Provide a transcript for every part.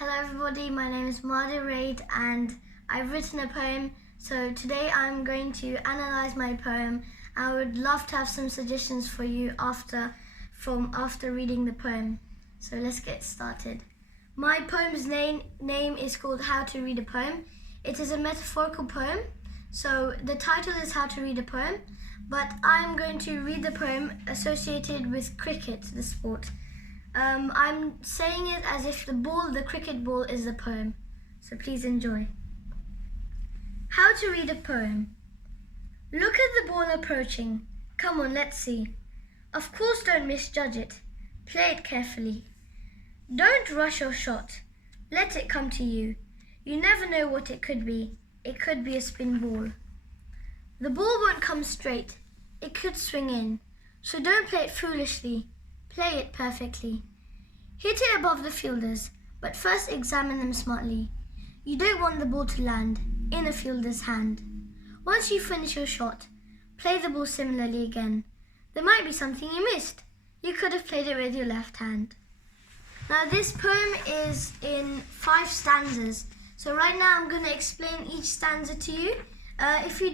Hello everybody, my name is Mahdir and I've written a poem. So today I'm going to analyze my poem. I would love to have some suggestions for you after reading the poem. So let's get started. My poem's name is called How to Read a Poem. It is a metaphorical poem. So the title is How to Read a Poem, but I'm going to read the poem associated with cricket, the sport. I'm saying it as if the cricket ball is the poem. So please enjoy. How to read a poem. Look at the ball approaching. Come on, let's see. Of course, don't misjudge it. Play it carefully. Don't rush your shot. Let it come to you. You never know what it could be. It could be a spin ball. The ball won't come straight. It could swing in. So don't play it foolishly. Play it perfectly. Hit it above the fielders, but first examine them smartly. You don't want the ball to land in a fielder's hand. Once you finish your shot, play the ball similarly again. There might be something you missed. You could have played it with your left hand. Now this poem is in 5 stanzas. So right now I'm going to explain each stanza to you. If you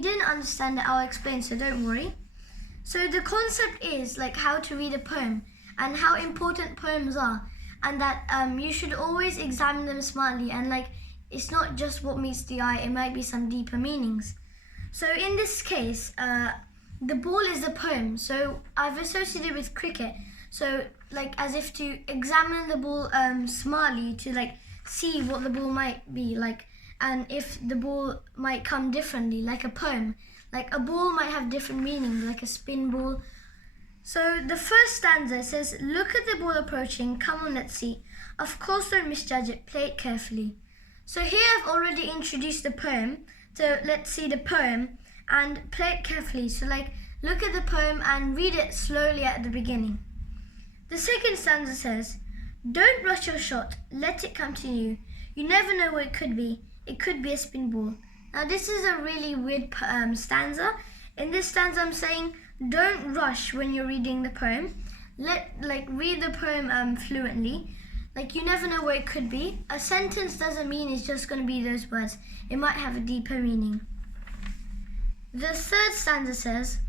didn't understand it, I'll explain, so don't worry. So the concept is like how to read a poem and how important poems are, and that you should always examine them smartly, and like it's not just what meets the eye, it might be some deeper meanings. So in this case, the ball is the poem. So I've associated with cricket. So like as if to examine the ball smartly to like see what the ball might be like, and if the ball might come differently, like a poem. Like a ball might have different meanings, like a spin ball. So the first stanza says, look at the ball approaching, come on, let's see. Of course, don't misjudge it, play it carefully. So here I've already introduced the poem. So let's see the poem and play it carefully. So like, look at the poem and read it slowly at the beginning. The second stanza says, don't rush your shot, let it come to you. You never know what it could be. It could be a spin ball. Now this is a really weird stanza. In this stanza I'm saying don't rush when you're reading the poem. Read the poem fluently. Like you never know what it could be. A sentence doesn't mean it's just going to be those words. It might have a deeper meaning. The third stanza says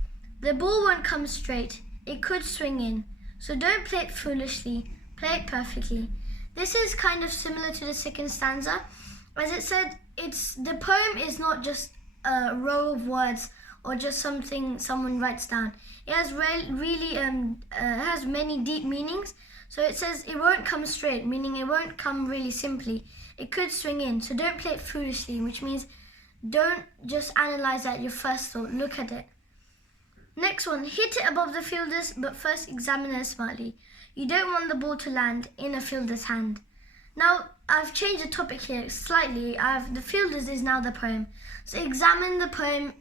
the ball won't come straight. It could swing in. So don't play it foolishly. Play it perfectly. This is kind of similar to the second stanza. As it said, the poem is not just a row of words or just something someone writes down. It has has many deep meanings. So it says it won't come straight, meaning it won't come really simply. It could swing in, so don't play it foolishly, which means don't just analyze at your first thought, look at it. Next one, hit it above the fielders, but first examine it smartly. You don't want the ball to land in a fielder's hand. Now, I've changed the topic here slightly. The fielders is now the poem. So examine the poem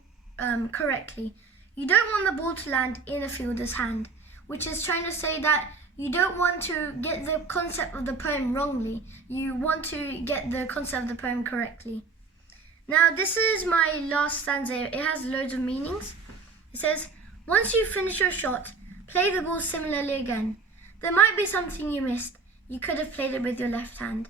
correctly. You don't want the ball to land in a fielder's hand, which is trying to say that you don't want to get the concept of the poem wrongly. You want to get the concept of the poem correctly. Now, this is my last stanza. It has loads of meanings. It says, once you finish your shot, play the ball similarly again. There might be something you missed. You could have played it with your left hand.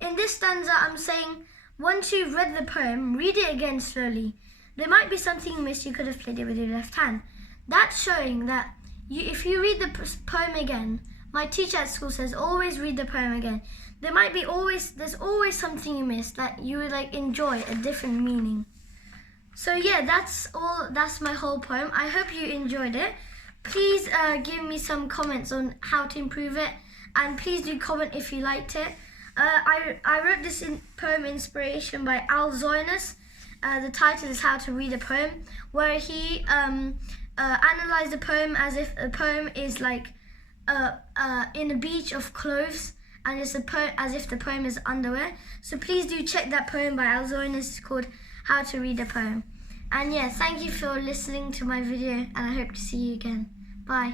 In this stanza, I'm saying, once you've read the poem, read it again slowly. There might be something you missed, you could have played it with your left hand. That's showing that if you read the poem again, my teacher at school says, always read the poem again. There's always something you missed that you would like enjoy a different meaning. So yeah, that's my whole poem. I hope you enjoyed it. Please give me some comments on how to improve it. And please do comment if you liked it. I wrote this poem inspiration by Al Zoynes. The title is How to Read a Poem, where he analysed the poem as if a poem is like in a beach of clothes, and it's as if the poem is underwear. So please do check that poem by Al Zoynes. It's called How to Read a Poem. And yeah, thank you for listening to my video, and I hope to see you again. Bye.